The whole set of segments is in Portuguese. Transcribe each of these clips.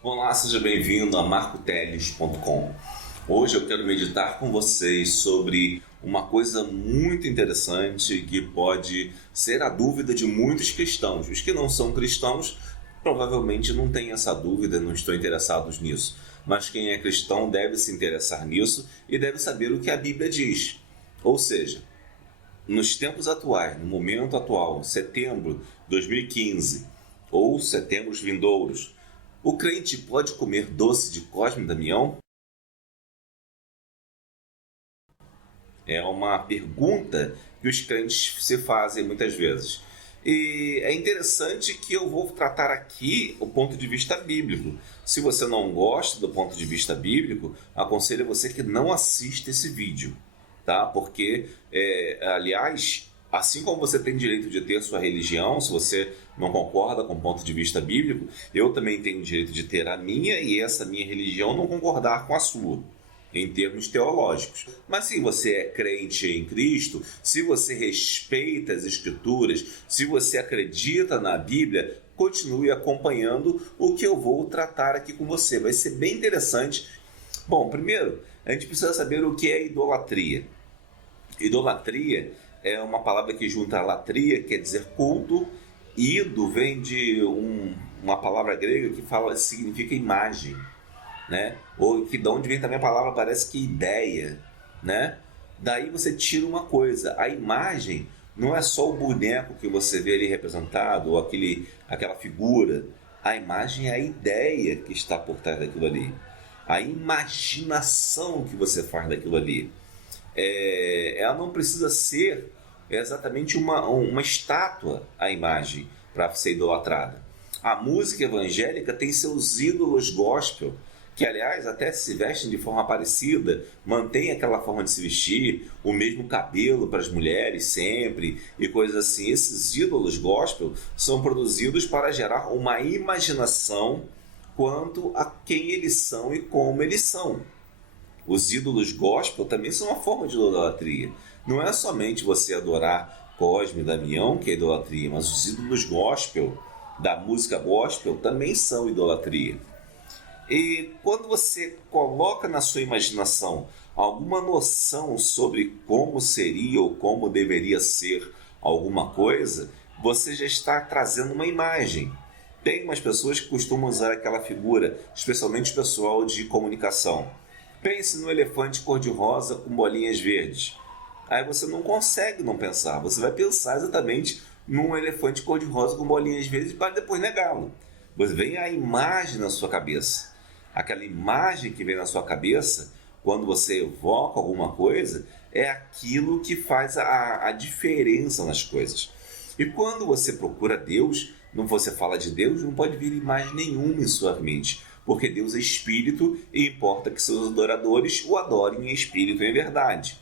Olá, seja bem-vindo a marcoteles.com. Hoje eu quero meditar com vocês sobre uma coisa muito interessante que pode ser a dúvida de muitos cristãos. Os que não são cristãos provavelmente não têm essa dúvida, não estão interessados nisso. Mas quem é cristão deve se interessar nisso e deve saber o que a Bíblia diz. Ou seja, nos tempos atuais, no momento atual, setembro de 2015 ou setembros vindouros, o crente pode comer doce de Cosme e Damião? É uma pergunta que os crentes se fazem muitas vezes. E é interessante que eu vou tratar aqui o ponto de vista bíblico. Se você não gosta do ponto de vista bíblico, aconselho a você que não assista esse vídeo, tá? Porque, aliás, assim como você tem direito de ter sua religião, se você não concorda com o ponto de vista bíblico, eu também tenho o direito de ter a minha e essa minha religião não concordar com a sua, em termos teológicos. Mas se você é crente em Cristo, se você respeita as Escrituras, se você acredita na Bíblia, continue acompanhando o que eu vou tratar aqui com você. Vai ser bem interessante. Bom, primeiro, a gente precisa saber o que é idolatria. Idolatria é uma palavra que junta latria, quer dizer culto. Ido vem de uma palavra grega que significa imagem, né? Ou que de onde vem também a palavra, parece que ideia, né? Daí você tira uma coisa, a imagem não é só o boneco que você vê ali representado, ou aquela figura. A imagem é a ideia que está por trás daquilo ali, a imaginação que você faz daquilo ali. Ela não precisa ser exatamente uma estátua, a imagem, para ser idolatrada. A música evangélica tem seus ídolos gospel, que aliás até se vestem de forma parecida, mantém aquela forma de se vestir, o mesmo cabelo para as mulheres sempre, e coisas assim. Esses ídolos gospel são produzidos para gerar uma imaginação quanto a quem eles são e como eles são. Os ídolos gospel também são uma forma de idolatria. Não é somente você adorar Cosme e Damião que é idolatria, mas os ídolos gospel, da música gospel, também são idolatria. E quando você coloca na sua imaginação alguma noção sobre como seria ou como deveria ser alguma coisa, você já está trazendo uma imagem. Tem umas pessoas que costumam usar aquela figura, especialmente o pessoal de comunicação. Pense no elefante cor-de-rosa com bolinhas verdes. Aí você não consegue não pensar. Você vai pensar exatamente num elefante cor-de-rosa com bolinhas verdes para depois negá-lo. Você vem a imagem na sua cabeça. Aquela imagem que vem na sua cabeça, quando você evoca alguma coisa, é aquilo que faz a diferença nas coisas. E quando você procura Deus, não você fala de Deus, não pode vir imagem nenhuma em sua mente, porque Deus é espírito e importa que seus adoradores o adorem em espírito e em verdade.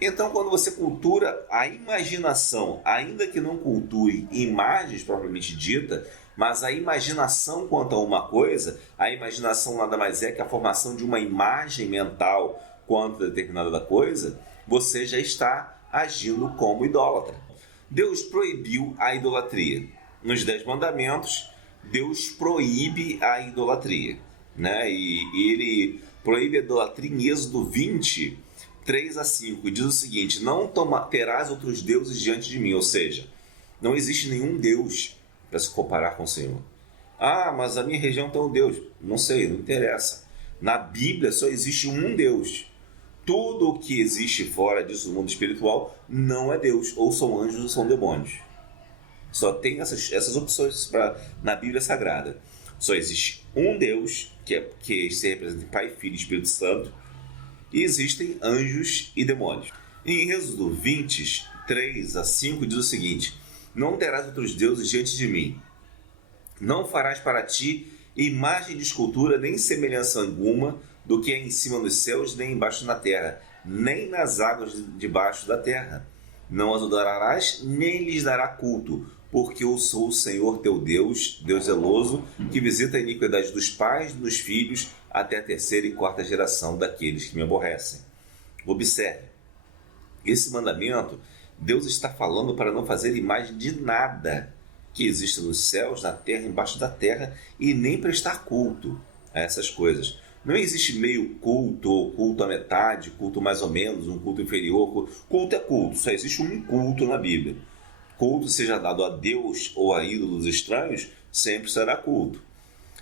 Então, quando você cultura a imaginação, ainda que não culture imagens propriamente dita, mas a imaginação quanto a uma coisa, a imaginação nada mais é que a formação de uma imagem mental quanto a determinada coisa, você já está agindo como idólatra. Deus proibiu a idolatria. Nos 10 mandamentos, Deus proíbe a idolatria, né? E ele proíbe a idolatria em Êxodo 20, 3-5, e diz o seguinte: não terás outros deuses diante de mim, ou seja, não existe nenhum Deus para se comparar com o Senhor. Ah, mas a minha região tem um Deus. Não sei, não interessa. Na Bíblia só existe um Deus. Tudo o que existe fora disso no mundo espiritual não é Deus, ou são anjos ou são demônios. Só tem essas opções na Bíblia Sagrada. Só existe um Deus, que se representa em Pai, Filho e Espírito Santo, e existem anjos e demônios. Em Êxodo 20, 3-5 diz o seguinte: não terás outros deuses diante de mim. Não farás para ti imagem de escultura, nem semelhança alguma do que é em cima dos céus, nem embaixo na terra, nem nas águas debaixo da terra. Não as adorarás, nem lhes dará culto, porque eu sou o Senhor teu Deus, Deus zeloso, que visita a iniquidade dos pais e dos filhos até a 3ª e 4ª geração daqueles que me aborrecem. Observe, esse mandamento, Deus está falando para não fazer imagem de nada. que exista nos céus, na terra, embaixo da terra, e nem prestar culto a essas coisas. Não existe meio culto, ou culto à metade, culto mais ou menos, um culto inferior. Culto é culto, só existe um culto na Bíblia. Culto seja dado a Deus ou a ídolos estranhos, sempre será culto.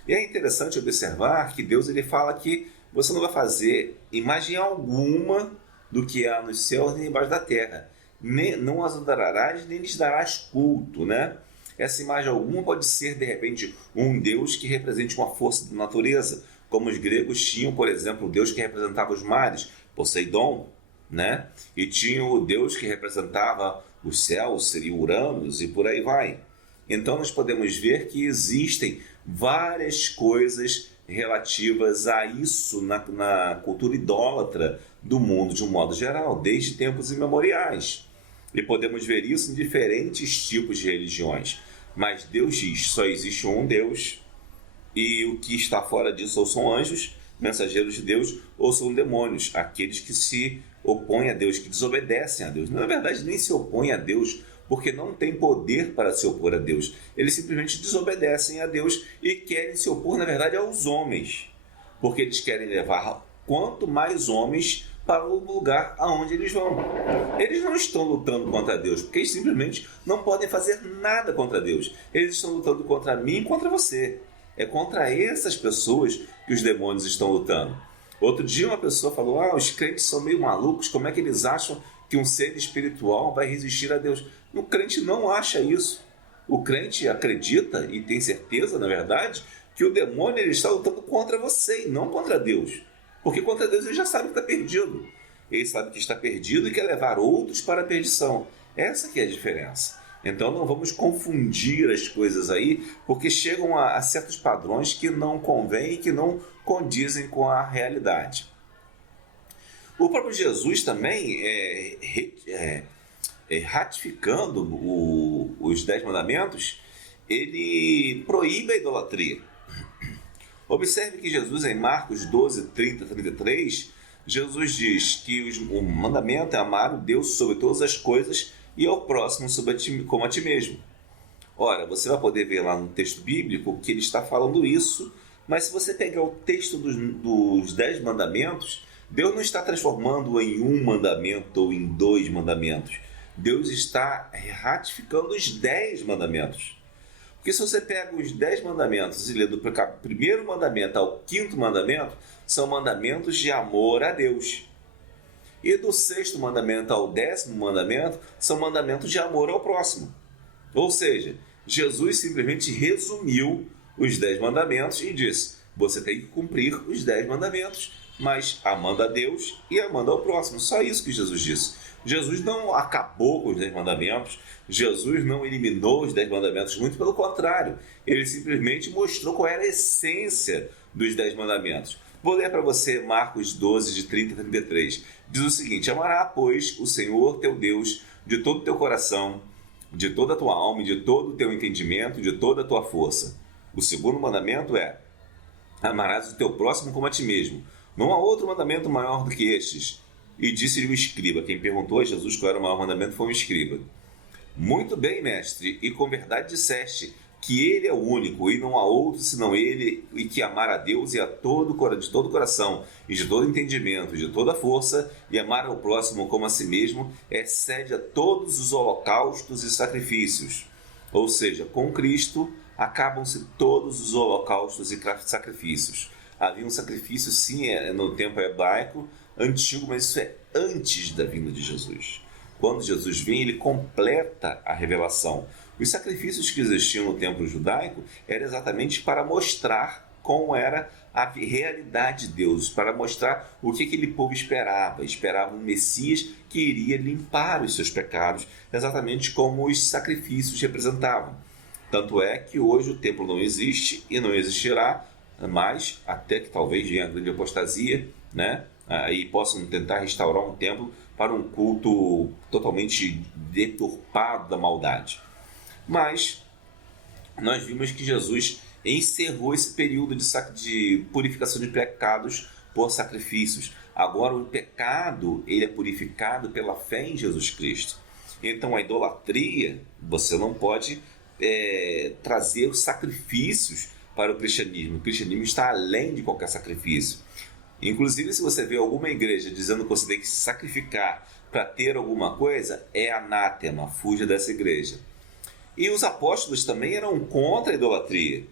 E é interessante observar que Deus ele fala que você não vai fazer imagem alguma do que há nos céus nem embaixo da terra. Não as adorarás, nem lhes darás culto, né? Essa imagem alguma pode ser, de repente, um Deus que represente uma força da natureza, como os gregos tinham, por exemplo, o Deus que representava os mares, Poseidon, né? E tinha o Deus que representava os céus, seria Uranus, e por aí vai. Então nós podemos ver que existem várias coisas relativas a isso na cultura idólatra do mundo de um modo geral, desde tempos imemoriais. E podemos ver isso em diferentes tipos de religiões. Mas Deus diz, só existe um Deus, e o que está fora disso ou são anjos, mensageiros de Deus, ou são demônios, aqueles que se opõem a Deus, que desobedecem a Deus. Na verdade, nem se opõem a Deus, porque não tem poder para se opor a Deus. Eles simplesmente desobedecem a Deus e querem se opor, na verdade, aos homens, porque eles querem levar quanto mais homens para o lugar aonde eles vão. Eles não estão lutando contra Deus, porque eles simplesmente não podem fazer nada contra Deus. Eles estão lutando contra mim e contra você. É contra essas pessoas que os demônios estão lutando. Outro dia uma pessoa falou, os crentes são meio malucos, como é que eles acham que um ser espiritual vai resistir a Deus? O crente não acha isso. O crente acredita e tem certeza, na verdade, que o demônio ele está lutando contra você e não contra Deus. Porque contra Deus ele já sabe que está perdido. Ele sabe que está perdido e quer levar outros para a perdição. Essa que é a diferença. Então não vamos confundir as coisas aí, porque chegam a certos padrões que não convêm e que não condizem com a realidade. O próprio Jesus também, ratificando os 10 mandamentos, ele proíbe a idolatria. Observe que Jesus, em Marcos 12, 30, 33, Jesus diz que o mandamento é amar o Deus sobre todas as coisas e ao próximo como a ti mesmo. Ora, você vai poder ver lá no texto bíblico que ele está falando isso, mas se você pegar o texto dos 10 mandamentos, Deus não está transformando em um mandamento ou em 2 mandamentos. Deus está ratificando os 10 mandamentos. Porque se você pega os 10 mandamentos e lê do primeiro mandamento ao 5º mandamento, são mandamentos de amor a Deus. E do 6º mandamento ao 10º mandamento, são mandamentos de amor ao próximo. Ou seja, Jesus simplesmente resumiu os 10 mandamentos e disse, você tem que cumprir os 10 mandamentos, mas amando a Deus e amando ao próximo. Só isso que Jesus disse. Jesus não acabou com os 10 mandamentos, Jesus não eliminou os 10 mandamentos, muito pelo contrário, ele simplesmente mostrou qual era a essência dos 10 mandamentos. Vou ler para você Marcos 12, de 30 a 33. Diz o seguinte, amará, pois, o Senhor teu Deus de todo o teu coração, de toda a tua alma e de todo o teu entendimento, de toda a tua força. O segundo mandamento é, amarás o teu próximo como a ti mesmo. Não há outro mandamento maior do que estes. E disse-lhe o escriba, quem perguntou a Jesus qual era o maior mandamento foi um escriba. Muito bem, mestre, e com verdade disseste que ele é o único e não há outro senão ele, e que amar a Deus e de todo o coração e de todo entendimento, de toda força, e amar ao próximo como a si mesmo, excede a todos os holocaustos e sacrifícios. Ou seja, com Cristo acabam-se todos os holocaustos e sacrifícios. Havia um sacrifício, sim, no tempo hebraico antigo, mas isso é antes da vinda de Jesus. Quando Jesus vem, ele completa a revelação. Os sacrifícios que existiam no templo judaico eram exatamente para mostrar como era a realidade de Deus, para mostrar o que aquele povo esperava. Esperava um Messias que iria limpar os seus pecados, exatamente como os sacrifícios representavam. Tanto é que hoje o templo não existe e não existirá mais, até que talvez venha a grande apostasia, né? E possam tentar restaurar um templo para um culto totalmente deturpado da maldade. Mas nós vimos que Jesus encerrou esse período de purificação de pecados por sacrifícios. Agora o pecado ele é purificado pela fé em Jesus Cristo. Então a idolatria, você não pode trazer os sacrifícios para o cristianismo. O cristianismo está além de qualquer sacrifício. Inclusive, se você vê alguma igreja dizendo que você tem que se sacrificar para ter alguma coisa, é anátema, fuja dessa igreja. E os apóstolos também eram contra a idolatria.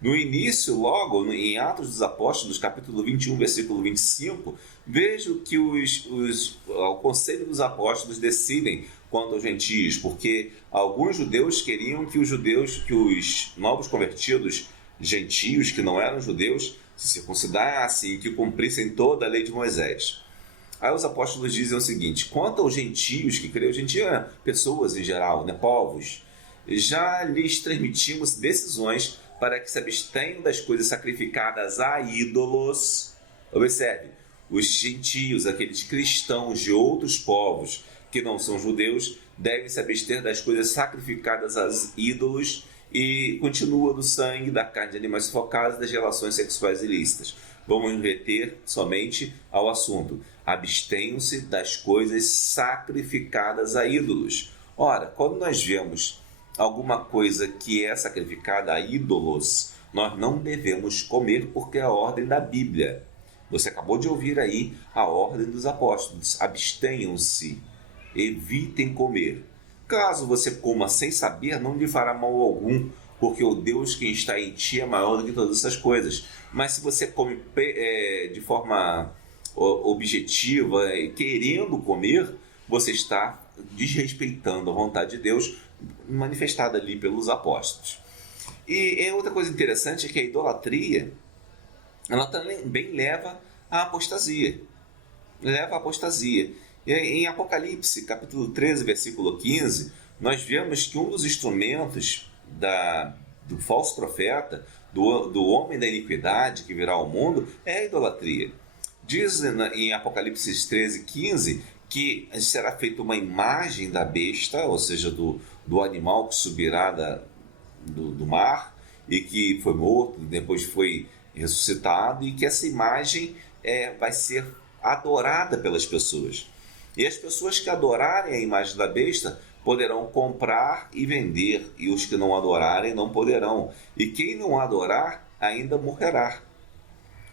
No início, logo em Atos dos Apóstolos, capítulo 21, versículo 25, vejo que o conselho dos apóstolos decidem quanto aos gentios, porque alguns judeus queriam que os novos convertidos gentios, que não eram judeus, se circuncidassem e que cumprissem toda a lei de Moisés. Aí os apóstolos dizem o seguinte: quanto aos gentios que creem, gentios eram pessoas em geral, povos, já lhes transmitimos decisões para que se abstenham das coisas sacrificadas a ídolos. Observe, os gentios, aqueles cristãos de outros povos que não são judeus, devem se abster das coisas sacrificadas a ídolos e continua do sangue, da carne de animais sufocados e das relações sexuais ilícitas. Vamos reter somente ao assunto: abstenham-se das coisas sacrificadas a ídolos. Ora, quando nós vemos alguma coisa que é sacrificada a ídolos, nós não devemos comer, porque é a ordem da Bíblia. Você acabou de ouvir aí a ordem dos apóstolos: abstenham-se, evitem comer. Caso você coma sem saber, não lhe fará mal algum, porque o Deus que está em ti é maior do que todas essas coisas. Mas se você come de forma objetiva, querendo comer, você está desrespeitando a vontade de Deus manifestada ali pelos apóstolos. E outra coisa interessante é que a idolatria, ela também leva à apostasia. Em Apocalipse, capítulo 13, versículo 15, nós vemos que um dos instrumentos do falso profeta, do homem da iniquidade que virá ao mundo, é a idolatria. Diz em Apocalipse 13, 15, que será feita uma imagem da besta, ou seja, do animal que subirá do mar e que foi morto, depois foi ressuscitado, e que essa imagem vai ser adorada pelas pessoas. E as pessoas que adorarem a imagem da besta poderão comprar e vender, e os que não adorarem não poderão. E quem não adorar ainda morrerá.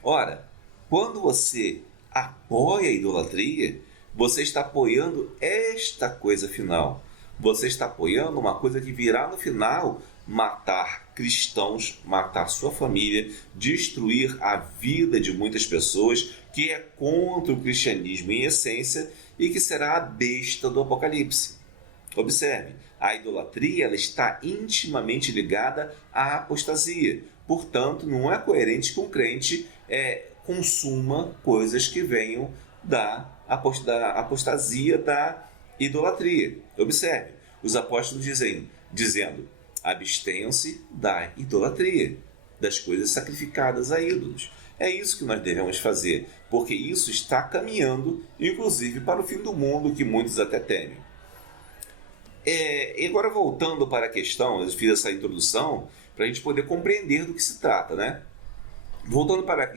Ora, quando você apoia a idolatria, você está apoiando esta coisa final. Você está apoiando uma coisa que virá no final matar cristãos, matar sua família, destruir a vida de muitas pessoas, que é contra o cristianismo em essência e que será a besta do Apocalipse. Observe, a idolatria ela está intimamente ligada à apostasia. Portanto, não é coerente que um crente consuma coisas que venham da apostasia, da idolatria. Observe, os apóstolos dizendo: abstenham-se da idolatria, das coisas sacrificadas a ídolos. É isso que nós devemos fazer, porque isso está caminhando, inclusive, para o fim do mundo, que muitos até temem. E agora, voltando para a questão, eu fiz essa introdução para a gente poder compreender do que se trata, né? Voltando para a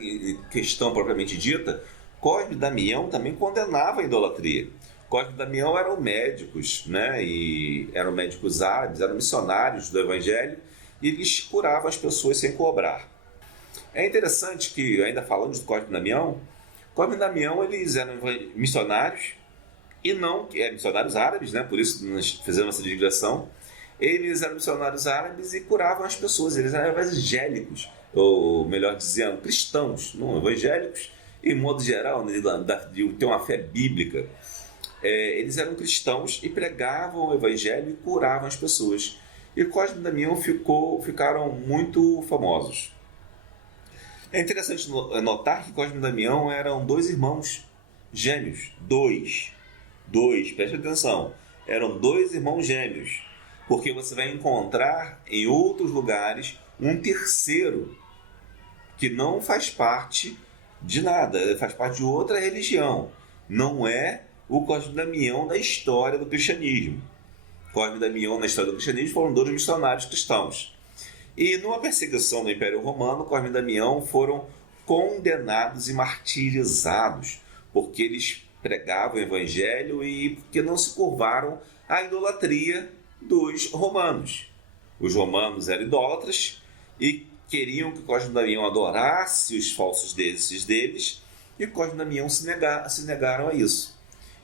questão propriamente dita, Cosme e Damião também condenavam a idolatria. Cosme e Damião eram médicos, né? E eram médicos árabes, eram missionários do Evangelho, e eles curavam as pessoas sem cobrar. É interessante que, ainda falando de Cosme e Damião eles eram missionários, e não missionários árabes, né? Por isso nós fizemos essa digressão. Eles eram missionários árabes e curavam as pessoas. Eles eram evangélicos, ou melhor dizendo, cristãos, não evangélicos, em modo geral, de ter uma fé bíblica. Eles eram cristãos e pregavam o evangelho e curavam as pessoas. E Cosme e Damião ficaram muito famosos. É interessante notar que Cosme e Damião eram dois irmãos gêmeos. Dois, preste atenção. Eram dois irmãos gêmeos. Porque você vai encontrar em outros lugares um terceiro que não faz parte de nada, faz parte de outra religião. Não é o Cosme e Damião da história do cristianismo. Cosme e Damião, na história do cristianismo, foram dois missionários cristãos. E numa perseguição do Império Romano, Cosme e Damião foram condenados e martirizados, porque eles pregavam o evangelho e porque não se curvaram à idolatria dos romanos. Os romanos eram idólatras e queriam que Cosme e Damião adorasse os falsos deuses deles, e Cosme e Damião se negaram a isso.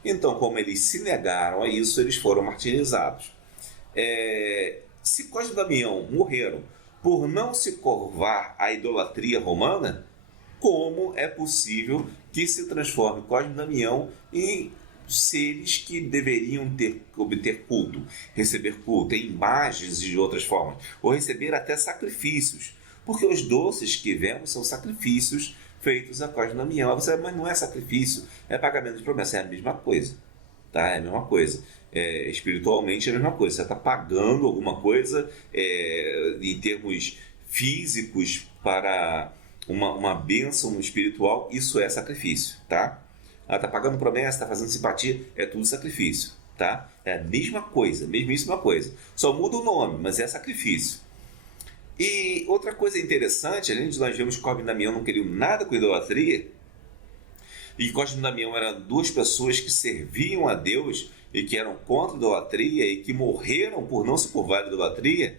Então, como eles se negaram a isso, eles foram martirizados. Se Cosme e Damião morreram por não se curvar à idolatria romana, como é possível que se transforme Cosme e Damião em seres que deveriam obter culto, receber culto em imagens e de outras formas, ou receber até sacrifícios? Porque os doces que vemos são sacrifícios feitos a Cosme e Damião. Você, mas não é sacrifício, é pagamento de promessa. É a mesma coisa. Tá? É a mesma coisa. Espiritualmente é a mesma coisa. Você está pagando alguma coisa em termos físicos para uma bênção espiritual. Isso é sacrifício. Tá? Ela está pagando promessa, está fazendo simpatia. É tudo sacrifício. Tá? É a mesma coisa. Mesmíssima coisa. Só muda o nome, mas é sacrifício. E outra coisa interessante, além de nós vermos que Cosme e Damião não queriam nada com idolatria, e Cosme e Damião eram duas pessoas que serviam a Deus e que eram contra a idolatria e que morreram por não se curvar à idolatria,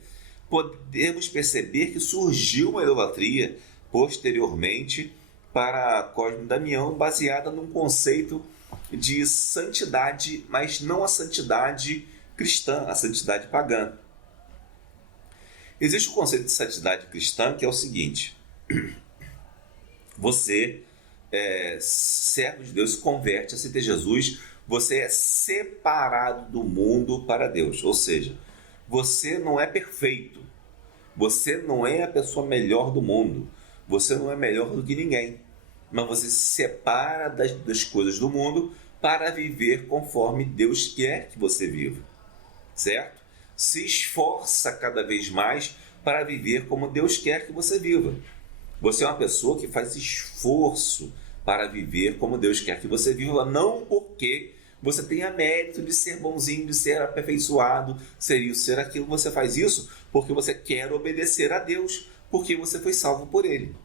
podemos perceber que surgiu uma idolatria posteriormente para Cosme e Damião, baseada num conceito de santidade, mas não a santidade cristã, a santidade pagã. Existe o conceito de santidade cristã, que é o seguinte: você, servo de Deus, se converte a aceitar Jesus, você é separado do mundo para Deus. Ou seja, você não é perfeito, você não é a pessoa melhor do mundo, você não é melhor do que ninguém, mas você se separa das coisas do mundo para viver conforme Deus quer que você viva, certo? Se esforça cada vez mais para viver como Deus quer que você viva. Você é uma pessoa que faz esforço para viver como Deus quer que você viva, não porque você tenha mérito de ser bonzinho, de ser aperfeiçoado, ser isso, ser aquilo. Você faz isso porque você quer obedecer a Deus, porque você foi salvo por Ele.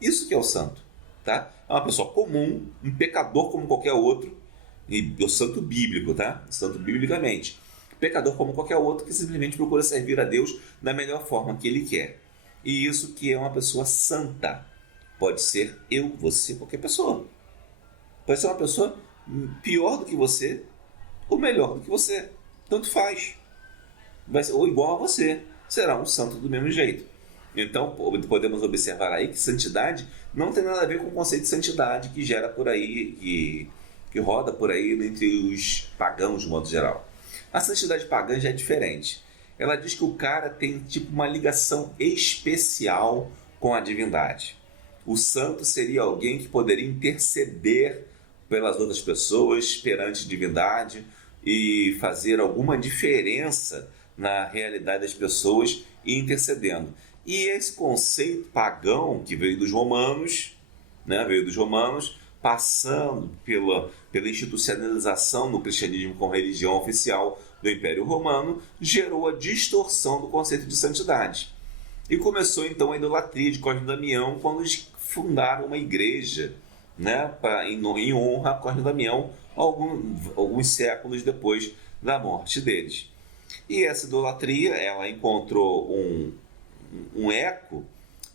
Isso que é o santo. Tá? É uma pessoa comum, um pecador como qualquer outro, e o santo bíblico, tá? Santo biblicamente. Pecador como qualquer outro que simplesmente procura servir a Deus da melhor forma que Ele quer. E isso que é uma pessoa santa. Pode ser eu, você, qualquer pessoa. Pode ser uma pessoa pior do que você ou melhor do que você. Tanto faz. Vai ser, ou igual a você. Será um santo do mesmo jeito. Então podemos observar aí que santidade não tem nada a ver com o conceito de santidade que gera por aí, que roda por aí entre os pagãos de modo geral. A santidade pagã já é diferente. Ela diz que o cara tem tipo uma ligação especial com a divindade. O santo seria alguém que poderia interceder pelas outras pessoas perante a divindade e fazer alguma diferença na realidade das pessoas e intercedendo. E esse conceito pagão que veio dos romanos, passando pela institucionalização do cristianismo como religião oficial do Império Romano, gerou a distorção do conceito de santidade. E começou então a idolatria de Cosme e Damião quando eles fundaram uma igreja, em honra a Cosme e Damião, alguns séculos depois da morte deles. E essa idolatria ela encontrou um eco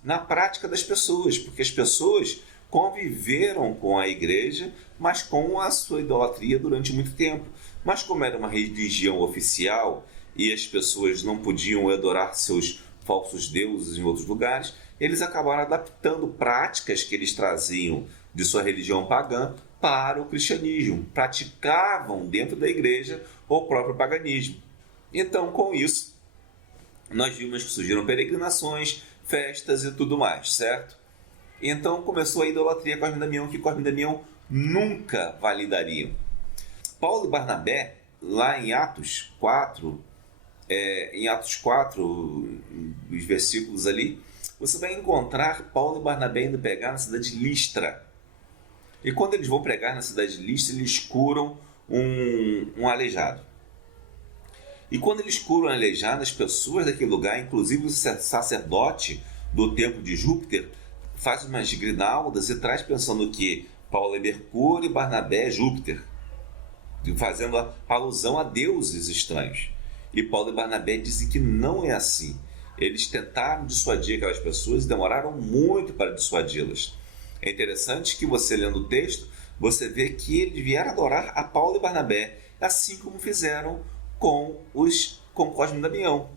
na prática das pessoas, porque as pessoas conviveram com a igreja, mas com a sua idolatria durante muito tempo. Mas como era uma religião oficial e as pessoas não podiam adorar seus falsos deuses em outros lugares, eles acabaram adaptando práticas que eles traziam de sua religião pagã para o cristianismo. Praticavam dentro da igreja o próprio paganismo. Então, com isso, nós vimos que surgiram peregrinações, festas e tudo mais, certo? Então começou a idolatria Cosme e Damião, que Cosme e Damião nunca validariam. Paulo e Barnabé, lá em Atos 4, os versículos ali, você vai encontrar Paulo e Barnabé indo pregar na cidade de Listra. E quando eles vão pregar na cidade de Listra, eles curam um aleijado. E quando eles curam um aleijado, as pessoas daquele lugar, inclusive o sacerdote do templo de Júpiter, faz umas grinaldas e traz pensando que Paulo é Mercúrio e Barnabé é Júpiter, fazendo alusão a deuses estranhos. E Paulo e Barnabé dizem que não é assim, Eles tentaram dissuadir aquelas pessoas e demoraram muito para dissuadi-las. É interessante que você, lendo o texto, você vê que eles vieram adorar a Paulo e Barnabé, assim como fizeram com Cosme e Damião.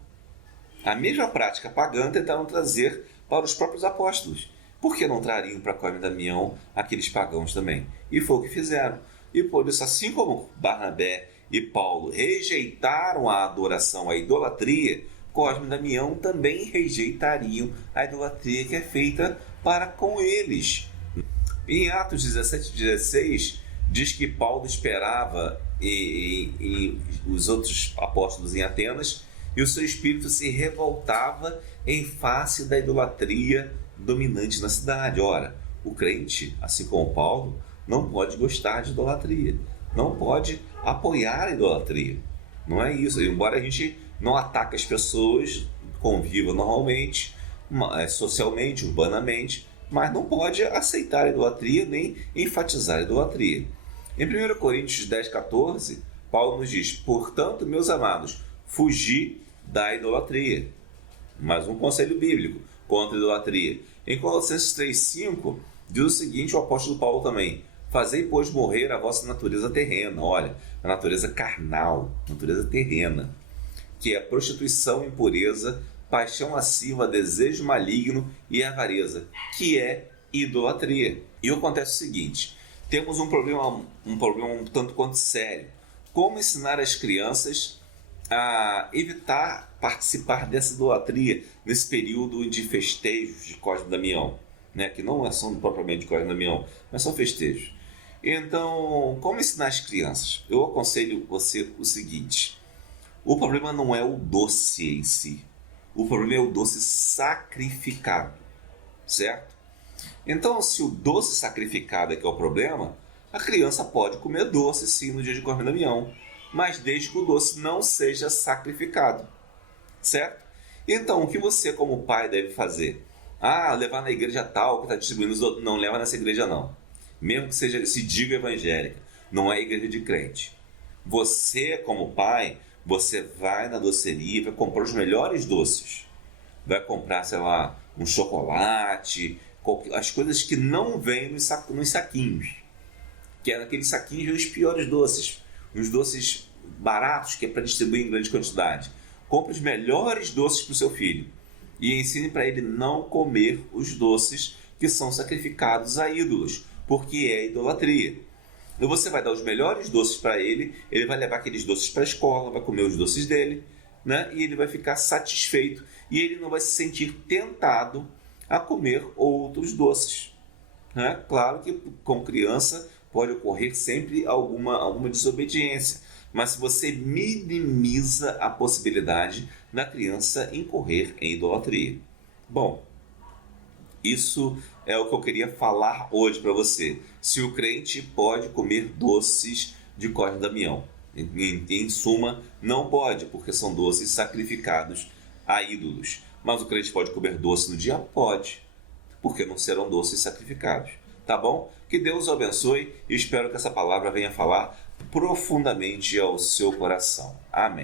A mesma prática pagã tentaram trazer para os próprios apóstolos. Por que não trariam para Cosme e Damião aqueles pagãos também? E foi o que fizeram. E por isso, assim como Barnabé e Paulo rejeitaram a adoração, a idolatria, Cosme e Damião também rejeitariam a idolatria que é feita para com eles. Em Atos 17:16, diz que Paulo esperava e os outros apóstolos em Atenas, e o seu espírito se revoltava em face da idolatria dominante na cidade. Ora, o crente, assim como Paulo, não pode gostar de idolatria, não pode apoiar a idolatria. Não é isso. Embora a gente não ataque as pessoas, conviva normalmente, socialmente, urbanamente, mas não pode aceitar a idolatria nem enfatizar a idolatria. Em 1 Coríntios 10:14, Paulo nos diz: portanto, meus amados, fugi da idolatria. Mais um conselho bíblico contra a idolatria. Em Colossenses 3:5, diz o seguinte, o apóstolo Paulo também: fazei, pois, morrer a vossa natureza terrena. Olha, a natureza carnal, natureza terrena, que é a prostituição, impureza, paixão lasciva, desejo maligno e avareza, que é idolatria. E acontece o seguinte: temos um problema um tanto quanto sério. Como ensinar as crianças a evitar participar dessa idolatria nesse período de festejos de Cosme e Damião, né? Que não são propriamente de Cosme e Damião, mas são festejos. Então, como ensinar as crianças? Eu aconselho você o seguinte: o problema não é o doce em si, o problema é o doce sacrificado, certo? Então, se o doce sacrificado é que é o problema, a criança pode comer doce sim no dia de Cosme e Damião, mas desde que o doce não seja sacrificado, certo? Então, o que você como pai deve fazer? Levar na igreja tal que está distribuindo os outros. Não, leva nessa igreja não. Mesmo que se diga evangélica, não é igreja de crente. Você como pai, você vai na doceria e vai comprar os melhores doces. Vai comprar, sei lá, um chocolate, as coisas que não vêm nos saquinhos. Que é naqueles saquinhos os piores doces. Os doces baratos, que é para distribuir em grande quantidade. Compre os melhores doces para o seu filho. E ensine para ele não comer os doces que são sacrificados a ídolos, porque é idolatria. Então você vai dar os melhores doces para ele, ele vai levar aqueles doces para a escola, vai comer os doces dele, né? E ele vai ficar satisfeito e ele não vai se sentir tentado a comer outros doces, né? Claro que com criança pode ocorrer sempre alguma desobediência, mas se você minimiza a possibilidade da criança incorrer em idolatria. Bom, isso é o que eu queria falar hoje para você. Se o crente pode comer doces de Cosme e Damião. Em suma, não pode, porque são doces sacrificados a ídolos. Mas o crente pode comer doce no dia? Pode, porque não serão doces sacrificados. Tá bom? Que Deus o abençoe e espero que essa palavra venha falar profundamente ao seu coração. Amém.